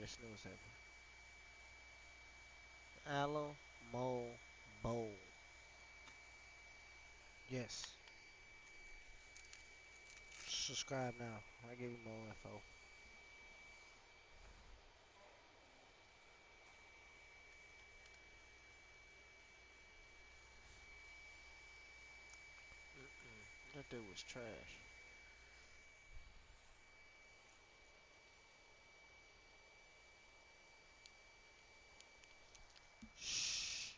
ready to snooze happen. Alamo Bowl. Yes. Subscribe now. I give you more info. That dude was trash. Shh.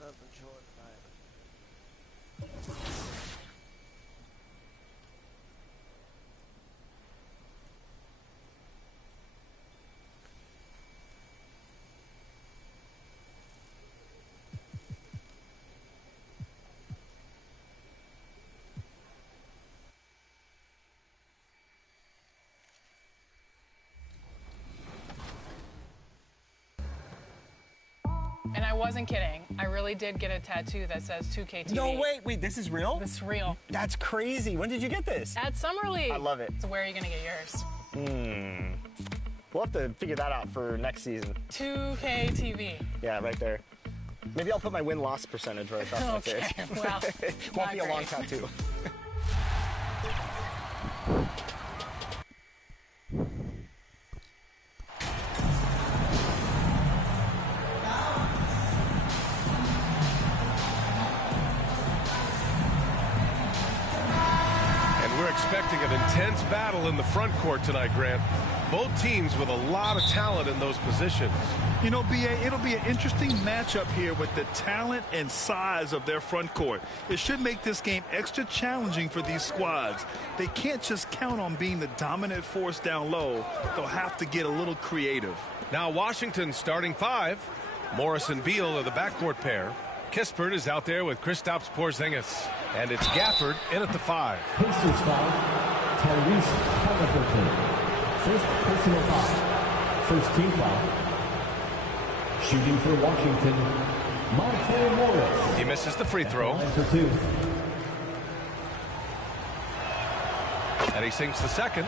Another Jordan item. And I wasn't kidding. I really did get a tattoo that says 2K TV. No, wait, this is real? This is real. That's crazy. When did you get this? At Summer League. I love it. So where are you going to get yours? We'll have to figure that out for next season. 2K TV. Yeah, right there. Maybe I'll put my win-loss percentage right across Okay, my face. well, Won't be a long great. tattoo. We're expecting an intense battle in the front court tonight, Grant. Both teams with a lot of talent in those positions. You know, B.A., it'll be an interesting matchup here with the talent and size of their front court. It should make this game extra challenging for these squads. They can't just count on being the dominant force down low. They'll have to get a little creative. Now Washington's starting five. Morris and Beal are the backcourt pair. Kispert is out there with Kristaps Porzingis. And it's Gafford in at the five. Pacers foul, Tyrese Halliburton. First personal foul. First team foul. Shooting for Washington, Monte Morris. He misses the free throw. Line for two. And he sinks the second.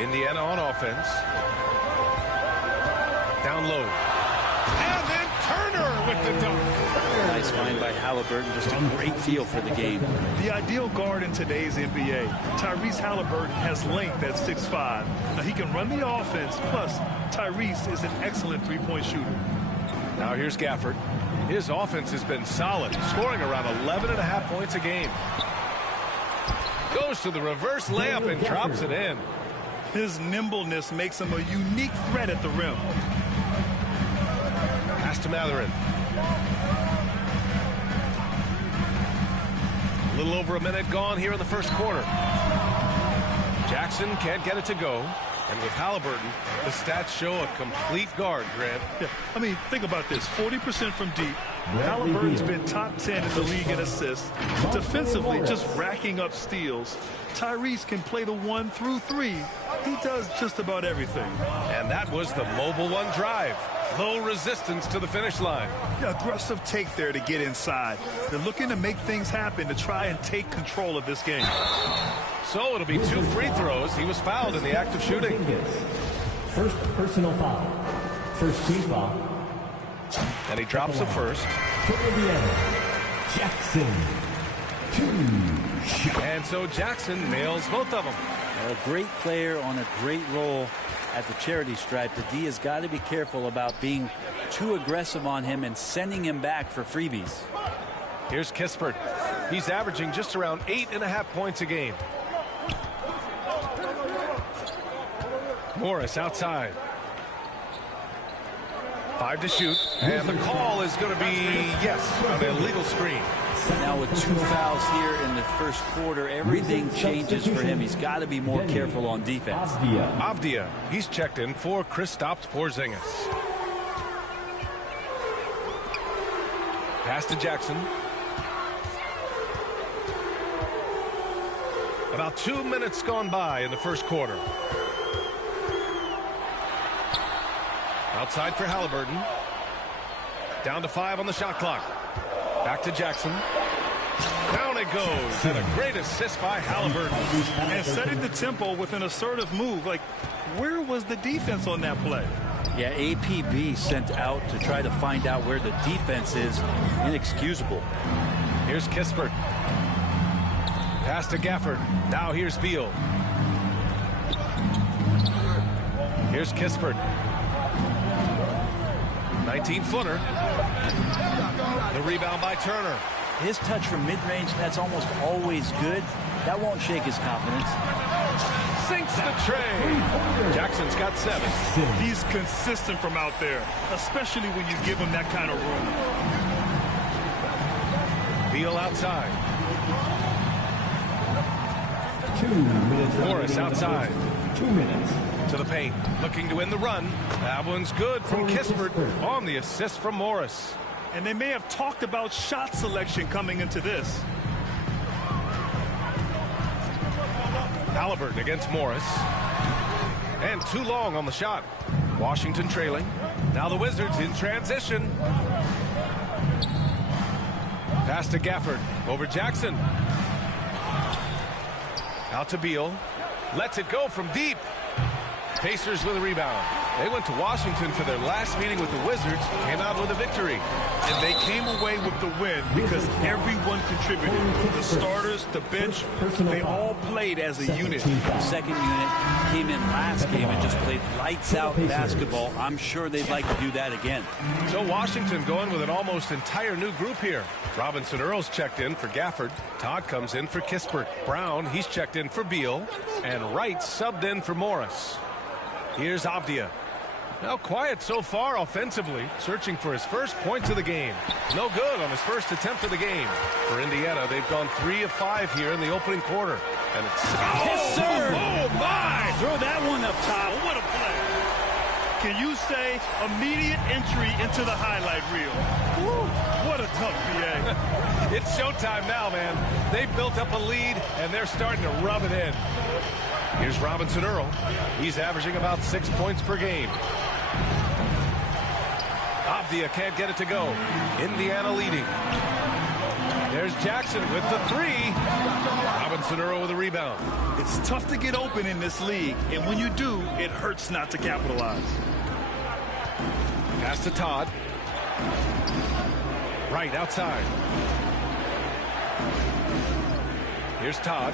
Indiana on offense. Down low. And then Turner with the dunk. Nice find by Halliburton. Just a great feel for the game. The ideal guard in today's NBA, Tyrese Halliburton, has length at 6'5". Now, he can run the offense, plus Tyrese is an excellent three-point shooter. Now here's Gafford. His offense has been solid, scoring around 11.5 points a game. Goes to the reverse layup and drops it in. His nimbleness makes him a unique threat at the rim. Pass to Matherin. A little over a minute gone here in the first quarter. Jackson can't get it to go. And with Halliburton, the stats show a complete guard, Grant. Yeah, I mean, think about this. 40% from deep. Halliburton's been top 10 in the league in assists. Defensively, just racking up steals. Tyrese can play the 1 through 3. He does just about everything. And that was the mobile one drive. Low resistance to the finish line. Yeah, aggressive take there to get inside. They're looking to make things happen to try and take control of this game. So it'll be 2 free throws. He was fouled in the act of shooting. First personal foul. First team foul. And he drops the first. For Indiana, Jackson. 2 shots. And so Jackson nails both of them. A great player on a great role at the charity stripe. The D has got to be careful about being too aggressive on him and sending him back for freebies. Here's Kispert. He's averaging just around 8.5 points a game. Morris outside. 5 to shoot. And the call is going to be, yes, an illegal screen. Now with 2 fouls here in the first quarter, everything changes for him. He's got to be more careful on defense. Avdia, he's checked in for Kristaps Porzingis. Pass to Jackson. About 2 minutes gone by in the first quarter. Outside for Halliburton. Down to 5 on the shot clock. Back to Jackson. Down it goes. And a great assist by Halliburton. And setting the tempo with an assertive move. Like, where was the defense on that play? Yeah, APB sent out to try to find out where the defense is. Inexcusable. Here's Kispert. Pass to Gafford. Now here's Beal. Here's Kispert. 19-footer. The rebound by Turner. His touch from mid-range, that's almost always good. That won't shake his confidence. Sinks the tray. Jackson's got 7. He's consistent from out there, especially when you give him that kind of room. Beal outside. 2 minutes. Morris outside. 2 minutes. To the paint, looking to win the run. That one's good from Kispert on the assist from Morris. And they may have talked about shot selection coming into this. Halliburton against Morris. And too long on the shot. Washington trailing. Now the Wizards in transition. Pass to Gafford. Over Jackson. Out to Beal. Lets it go from deep. Pacers with a rebound. They went to Washington for their last meeting with the Wizards, came out with a victory. And they came away with the win because everyone contributed. The starters, the bench, they all played as a unit. The second unit came in last game and just played lights out basketball. I'm sure they'd like to do that again. So Washington going with an almost entire new group here. Robinson Earl's checked in for Gafford. Todd comes in for Kispert. Brown, he's checked in for Beal. And Wright subbed in for Morris. Here's Avdia. Now quiet so far offensively, searching for his first points of the game. No good on his first attempt of the game. For Indiana, they've gone 3 of 5 here in the opening quarter. And it's... Yes, sir! Oh, my! Throw that one up top. What a play. Can you say immediate entry into the highlight reel? Woo, what a tough BA. It's showtime now, man. They've built up a lead, and they're starting to rub it in. Here's Robinson Earl. He's averaging about 6 points per game. Avdia can't get it to go. Indiana leading. There's Jackson with the 3. Robinson Earl with a rebound. It's tough to get open in this league, and when you do, it hurts not to capitalize. Pass to Todd. Right outside. Here's Todd.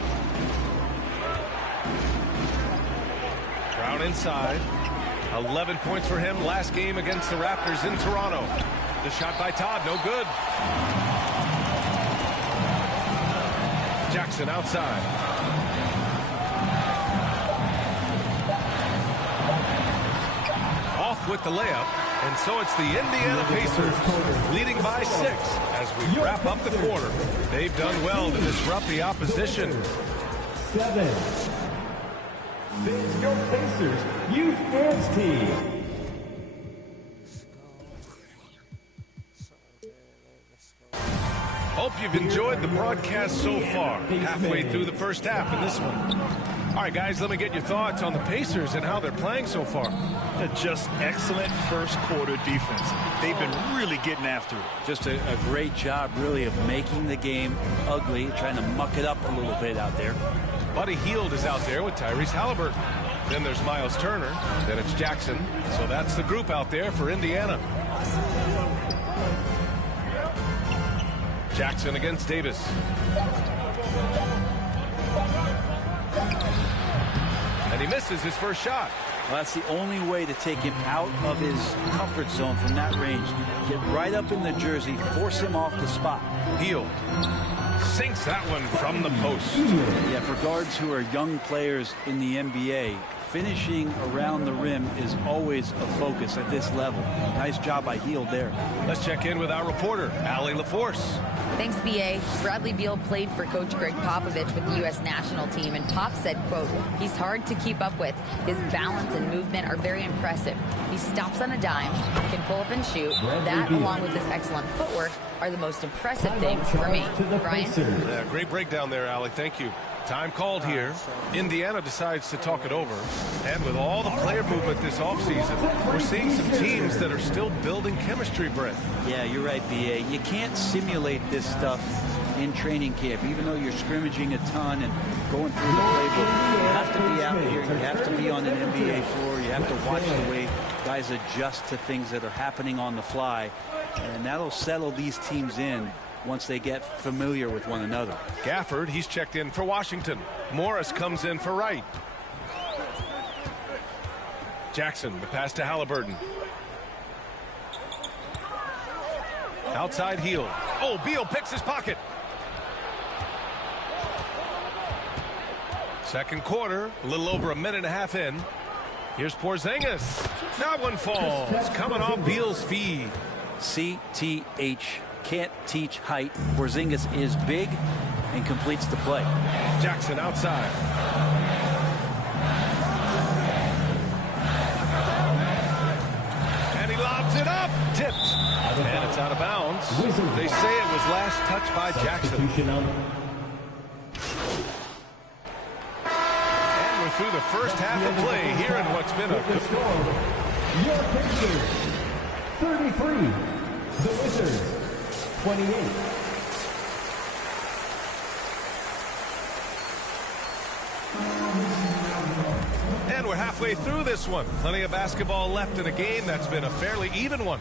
Brown inside. 11 points for him last game against the Raptors in Toronto. The shot by Todd, no good. Jackson outside. Off with the layup, and so it's the Indiana Pacers leading by 6 as we wrap up the quarter. They've done well to disrupt the opposition. 7. Face your Pacers Youth Dance Team. Hope you've enjoyed the broadcast so far. Halfway through the first half in this one. All right, guys, let me get your thoughts on the Pacers and how they're playing so far. Just excellent first quarter defense. They've been really getting after it. Just a great job, really, of making the game ugly, trying to muck it up a little bit out there. Buddy Hield is out there with Tyrese Halliburton. Then there's Miles Turner. Then it's Jackson. So that's the group out there for Indiana. Jackson against Davis. And he misses his first shot. Well, that's the only way to take him out of his comfort zone from that range. Get right up in the jersey, force him off the spot. Hield sinks that one from the post. Yeah, for guards who are young players in the NBA, finishing around the rim is always a focus at this level. Nice job by Hield there. Let's check in with our reporter, Allie LaForce. Thanks, B.A. Bradley Beal played for Coach Greg Popovich with the U.S. national team, and Pop said, quote, he's hard to keep up with. His balance and movement are very impressive. He stops on a dime, can pull up and shoot. That, along with his excellent footwork, are the most impressive things for me. Brian? Yeah, great breakdown there, Allie. Thank you. Time called here. Indiana decides to talk it over. And with all the player movement this offseason, we're seeing some teams that are still building chemistry, Brett. Yeah, you're right, B.A. You can't simulate this stuff in training camp, even though you're scrimmaging a ton and going through the playbook. You have to be out here. You have to be on an NBA floor. You have to watch the way guys adjust to things that are happening on the fly. And that'll settle these teams in once they get familiar with one another. Gafford, he's checked in for Washington. Morris comes in for Wright. Jackson, the pass to Halliburton. Outside Hield. Oh, Beal picks his pocket. Second quarter, a little over a minute and a half in. Here's Porzingis. That one falls, coming off Beal's feed. CTH. Can't teach height. Porzingis is big and completes the play. Jackson outside. And he lobs it up. Tipped. And it's out of bounds. They say it was last touched by Jackson. And we're through the first half of play here in what's been a good score. Your Pacers 33. The Wizards 28. And we're halfway through this one. Plenty of basketball left in a game that's been a fairly even one.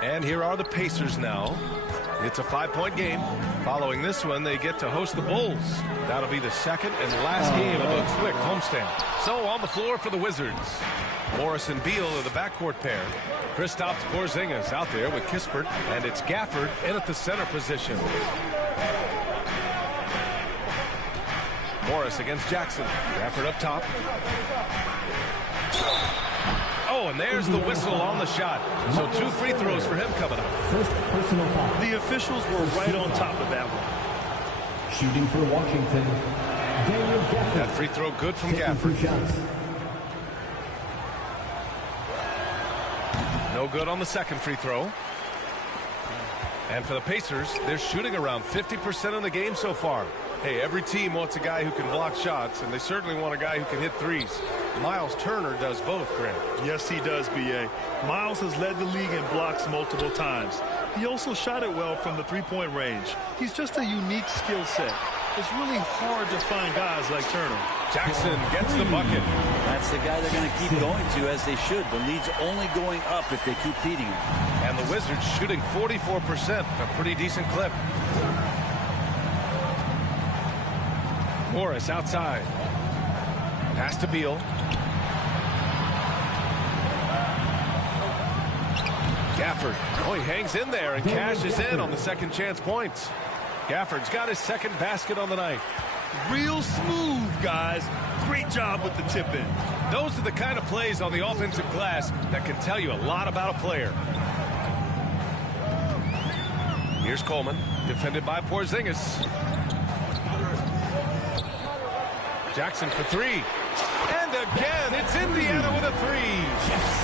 And here are the Pacers now. It's a 5-point game. Following this one, they get to host the Bulls. That'll be the second and last game of a quick homestand. So on the floor for the Wizards, Morris and Beal are the backcourt pair. Kristaps Porzingis out there with Kispert, and it's Gafford in at the center position. Morris against Jackson. Gafford up top. Oh, and there's the whistle on the shot. So 2 free throws for him coming up. First personal foul. The officials were right on top of that one. Shooting for Washington, Daniel Gafford. That free throw good from Taking Gafford. 2 shots. No good on the second free throw. And for the Pacers, they're shooting around 50% of the game so far. Hey, every team wants a guy who can block shots, and they certainly want a guy who can hit threes. Miles Turner does both, Grant. Yes, he does, B.A. Miles has led the league in blocks multiple times. He also shot it well from the three-point range. He's just a unique skill set. It's really hard to find guys like Turner. Jackson gets the bucket. That's the guy they're going to keep going to, as they should. The lead's only going up if they keep feeding him. And the Wizards shooting 44%, a pretty decent clip. Morris outside. Pass to Beal. Gafford. Oh, he hangs in there and cashes in on the second chance points. Gafford's got his second basket on the night. Real smooth, guys. Great job with the tip-in. Those are the kind of plays on the offensive glass that can tell you a lot about a player. Here's Coleman, defended by Porzingis. Jackson for three. And again, it's Indiana with a three.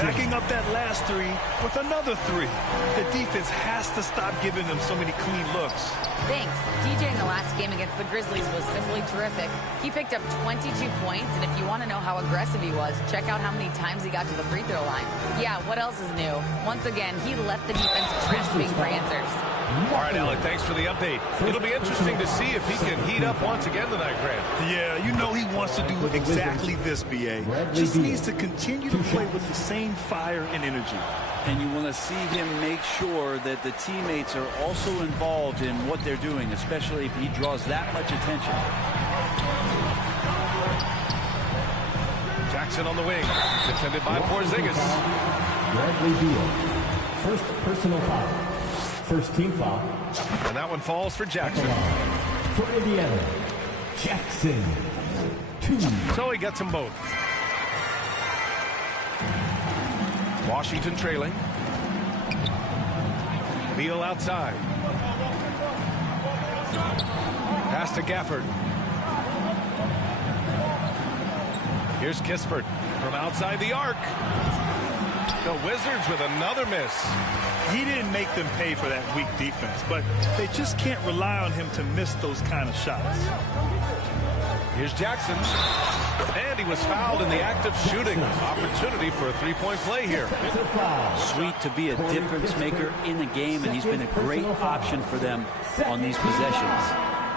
Backing up that last three with another three. The defense has to stop giving them so many clean looks. Thanks. DJ in the last game against the Grizzlies was simply terrific. He picked up 22 points, and if you want to know how aggressive he was, check out how many times he got to the free throw line. Yeah, what else is new? Once again, he left the defense grasping for answers. All right, Alec, thanks for the update. It'll be interesting to see if he can heat up once again tonight, Grant. Yeah, you know he wants to do exactly this, B.A. Just needs to continue to play with the same fire and energy. And you want to see him make sure that the teammates are also involved in what they're doing, especially if he draws that much attention. Jackson on the wing, defended by Porzingis. Bradley Beal. First personal foul. First team foul. And that one falls for Jackson. For Indiana, Jackson. 2. So he gets them both. Washington trailing. Beal outside. Pass to Gafford. Here's Kispert from outside the arc. The Wizards with another miss. He didn't make them pay for that weak defense, but they just can't rely on him to miss those kind of shots. Here's Jackson. And he was fouled in the act of shooting. Opportunity for a three-point play here. Sweet to be a difference maker in the game, and he's been a great option for them on these possessions.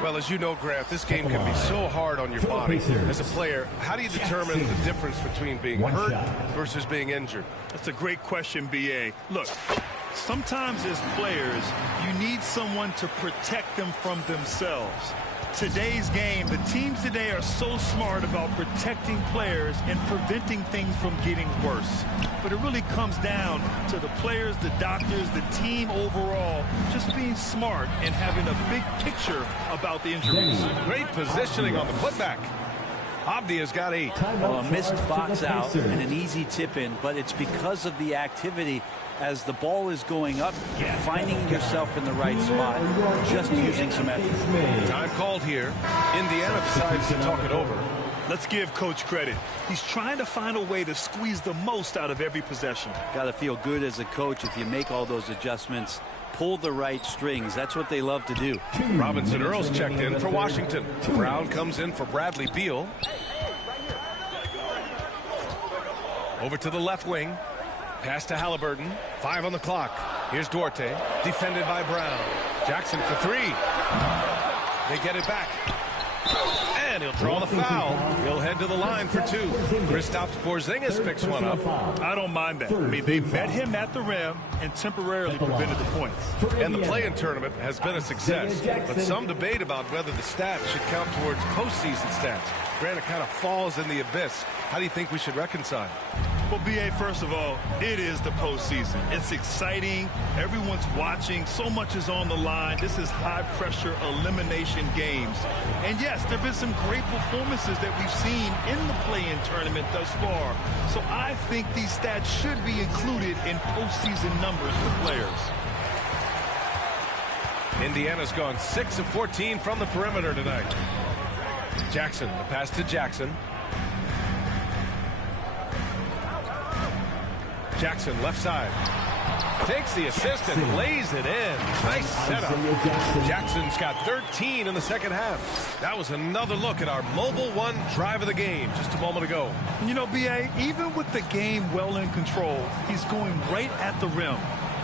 Well, as you know, Grant, this game can be so hard on your body. As a player, how do you determine the difference between being hurt versus being injured? That's a great question, B.A. Look, sometimes as players, you need someone to protect them from themselves. Today's game, the teams today are so smart about protecting players and preventing things from getting worse. But it really comes down to the players, the doctors, the team overall, just being smart and having a big picture about the injuries. Great positioning on the putback. Abdia's got 8. Well, a missed box out and an easy tip in, but it's because of the activity as the ball is going up, finding yourself in the right spot, just using some effort. Time called here. Indiana decides to talk it over. Let's give Coach credit. He's trying to find a way to squeeze the most out of every possession. Got to feel good as a coach if you make all those adjustments. Pull the right strings. That's what they love to do. Robinson Earls checked in for Washington. Brown comes in for Bradley Beal. Over to the left wing. Pass to Halliburton. 5 on the clock. Here's Duarte. Defended by Brown. Jackson for 3. They get it back. And he'll draw the foul. He'll head to the line for 2. Kristaps Porzingis picks one up. I don't mind that. I mean, they met him at the rim and temporarily prevented the points. And the play-in tournament has been a success. But some debate about whether the stats should count towards postseason stats. Grant, it kind of falls in the abyss. How do you think we should reconcile? Well, B.A., first of all, it is the postseason. It's exciting. Everyone's watching. So much is on the line. This is high-pressure elimination games. And, yes, there have been some great performances that we've seen in the play-in tournament thus far. So I think these stats should be included in postseason numbers for players. Indiana's gone 6 of 14 from the perimeter tonight. Jackson, the pass to Jackson. Jackson, left side. Takes the assist and lays it in. Nice setup. Jackson's got 13 in the second half. That was another look at our Mobile One drive of the game just a moment ago. You know, B.A., even with the game well in control, he's going right at the rim.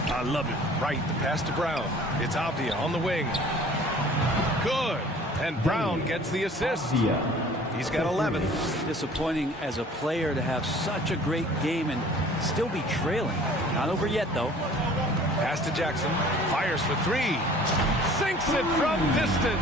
I love it. Right, the pass to Brown. It's Abdia on the wing. Good. And Brown gets the assist. He's got 11. Disappointing as a player to have such a great game and still be trailing. Not over yet, though. Pass to Jackson. Fires for three. Sinks it from distance.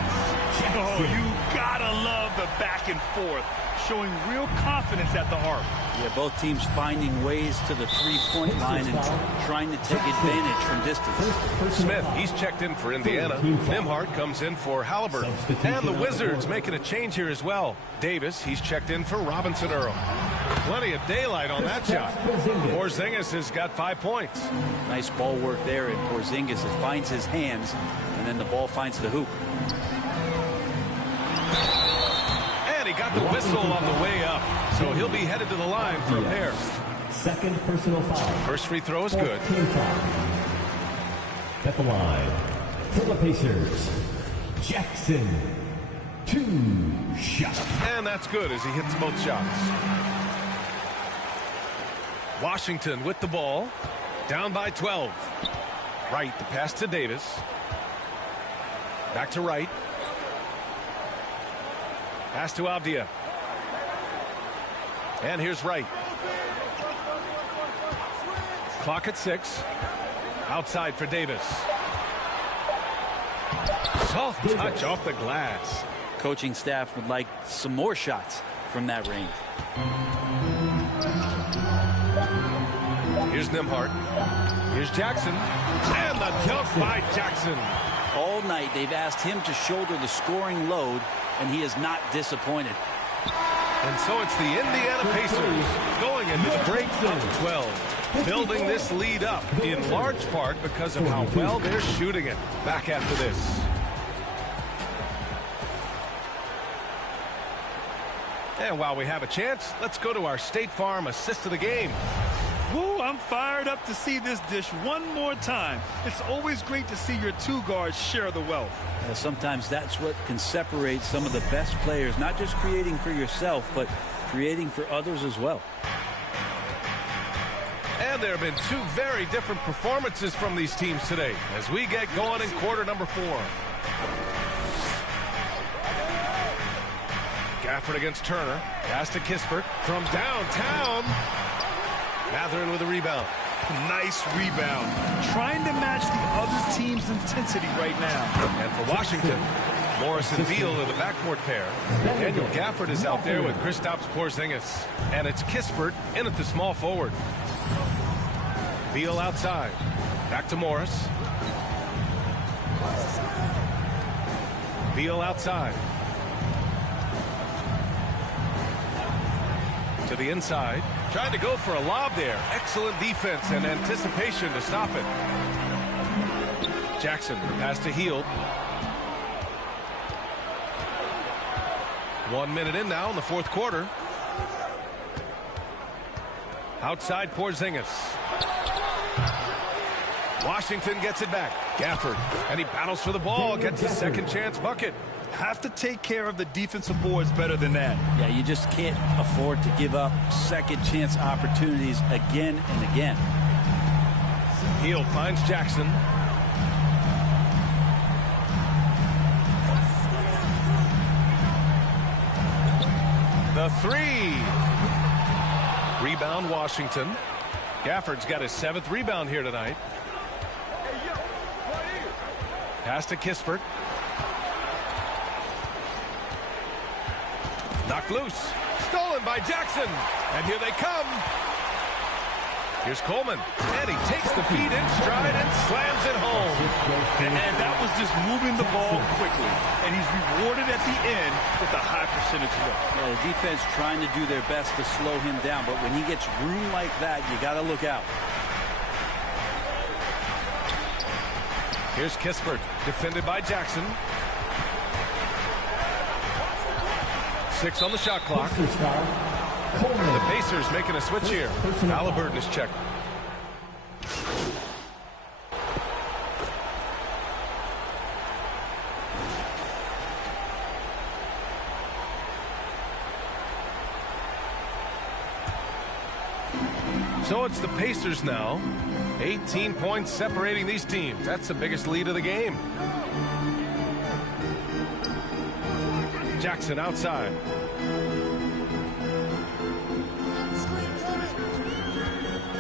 Oh, you gotta love the back and forth, showing real confidence at the arc. Yeah, both teams finding ways to the three-point line and trying to take advantage from distance. Smith, he's checked in for Indiana. Nimhart comes in for Halliburton. And the Wizards making a change here as well. Davis, he's checked in for Robinson Earl. Plenty of daylight on that shot. Porzingis has got 5 points. Nice ball work there in Porzingis. It finds his hands, and then the ball finds the hoop. And he got the whistle on the way up. So he'll be headed to the line for a pair. Second personal foul. First free throw is good. Team foul. At the line for the Pacers, Jackson. 2 shots. And that's good as he hits both shots. Washington with the ball. Down by 12. Wright, the pass to Davis. Back to Wright. Pass to Avdia. And here's Wright. Clock at 6. Outside for Davis. Soft touch off the glass. Coaching staff would like some more shots from that range. Here's Nimhart. Here's Jackson. And the dunk by Jackson. All night they've asked him to shoulder the scoring load, and he is not disappointed. And so it's the Indiana Pacers going into the break up 12. Building this lead up in large part because of how well they're shooting it. Back after this. And while we have a chance, let's go to our State Farm assist of the game. Woo, I'm fired up to see this dish one more time. It's always great to see your two guards share the wealth. Sometimes that's what can separate some of the best players, not just creating for yourself, but creating for others as well. And there have been two very different performances from these teams today as we get going in quarter number 4. Gafford against Turner. Pass to Kispert from downtown. Mathurin with a rebound. Nice rebound. Trying to match the other team's intensity right now. And for Washington, Morris and Beal are the backcourt pair. Daniel Gafford is out there with Kristaps Porzingis. And it's Kispert in at the small forward. Beal outside. Back to Morris. Beal outside. To the inside. Trying to go for a lob there. Excellent defense and anticipation to stop it. Jackson, the pass to Hield. 1 minute in now in the fourth quarter. Outside Porzingis. Washington gets it back. Gafford. And he battles for the ball. Gets a second chance bucket. Have to take care of the defensive boards better than that. Yeah, you just can't afford to give up second chance opportunities again and again. Hield finds Jackson. The three. Rebound Washington. Gafford's got his 7th rebound here tonight. Pass to Kispert. Knocked loose. Stolen by Jackson. And here they come. Here's Coleman. And he takes the feet in stride and slams it home. And that was just moving the ball quickly. And he's rewarded at the end with a high percentage look. Yeah, the defense trying to do their best to slow him down. But when he gets room like that, you got to look out. Here's Kispert. Defended by Jackson. 6 on the shot clock. The Pacers making a switch here. Halliburton is checked. So it's the Pacers now. 18 points separating these teams. That's the biggest lead of the game. Jackson outside.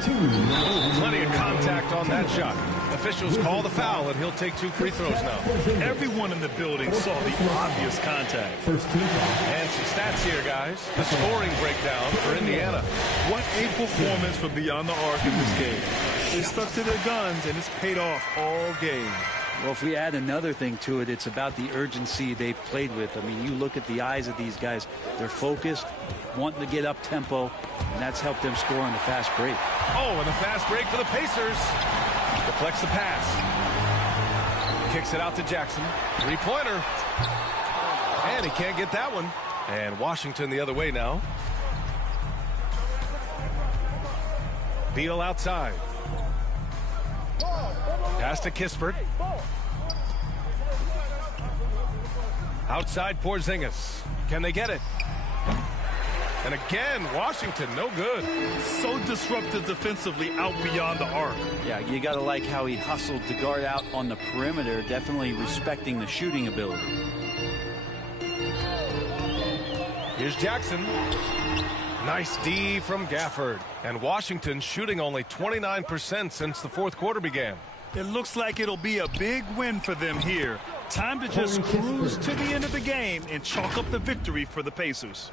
Plenty of contact on that shot. Officials call the foul, and he'll take 2 free throws now. Everyone in the building saw the obvious contact. First team foul. And some stats here, guys. The scoring breakdown for Indiana. What a performance from beyond the arc in this game. They stuck to their guns, and it's paid off all game. Well, if we add another thing to it, it's about the urgency they've played with. I mean, you look at the eyes of these guys. They're focused, wanting to get up tempo, and that's helped them score on the fast break. Oh, and a fast break for the Pacers. Deflects the pass. Kicks it out to Jackson. 3-pointer. And he can't get that one. And Washington the other way now. Beal outside. Pass to Kispert. Outside Porzingis. Can they get it? And again, Washington, no good. So disruptive defensively out beyond the arc. Yeah, you got to like how he hustled to guard out on the perimeter, definitely respecting the shooting ability. Here's Jackson. Nice D from Gafford. And Washington shooting only 29% since the fourth quarter began. It looks like it'll be a big win for them here. Time to just cruise to the end of the game and chalk up the victory for the Pacers.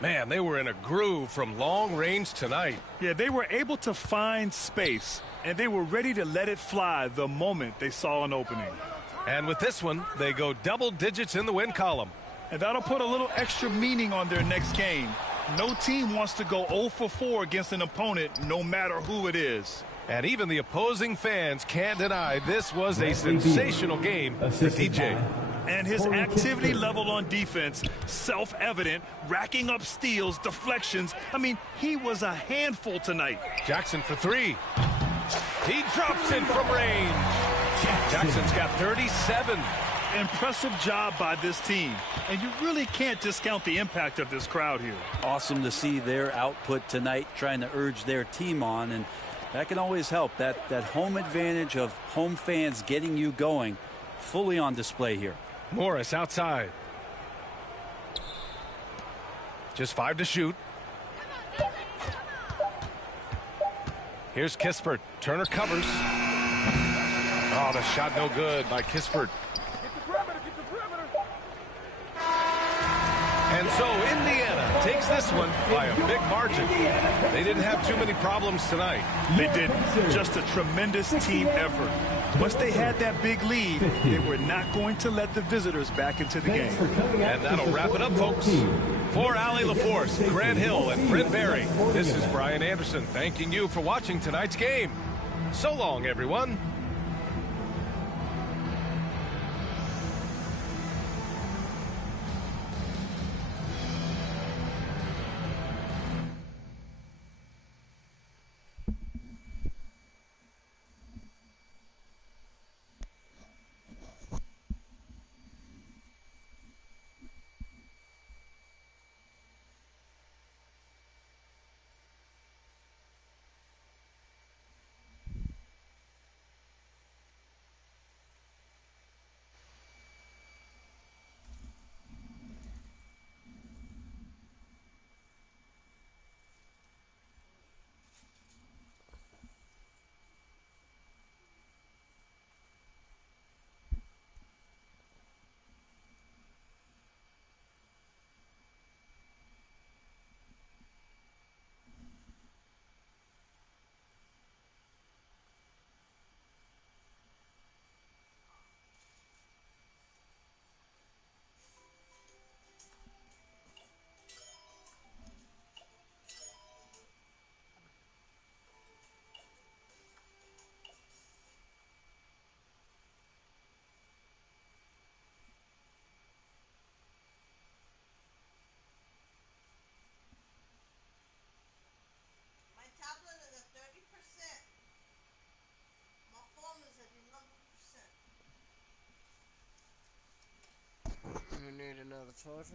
Man, they were in a groove from long range tonight. Yeah, they were able to find space, and they were ready to let it fly the moment they saw an opening. And with this one, they go double digits in the win column. And that'll put a little extra meaning on their next game. No team wants to go 0 for 4 against an opponent, no matter who it is. And even the opposing fans can't deny this was a sensational game for DJ. And his activity level on defense, self-evident, racking up steals, deflections. I mean, he was a handful tonight. Jackson for 3. He drops it from range. Jackson's got 37. Impressive job by this team. And you really can't discount the impact of this crowd here. Awesome to see their output tonight, trying to urge their team on, and that can always help. That home advantage of home fans getting you going, fully on display here. Morris outside. Just 5 to shoot. Here's Kispert. Turner covers. Oh, the shot no good by Kispert. And so Indiana takes this one by a big margin. They didn't have too many problems tonight. They didn't. Just a tremendous team effort. Once they had that big lead, they were not going to let the visitors back into the game. And that'll wrap it up, folks. For Allie LaForce, Grant Hill, and Brent Barry, this is Brian Anderson thanking you for watching tonight's game. So long, everyone. You need another charger?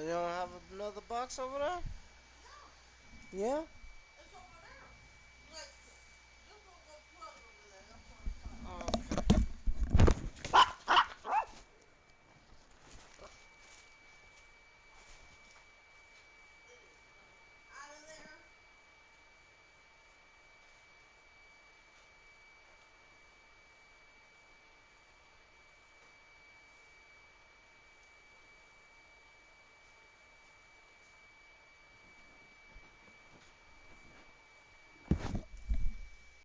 You don't have another box over there? Yeah?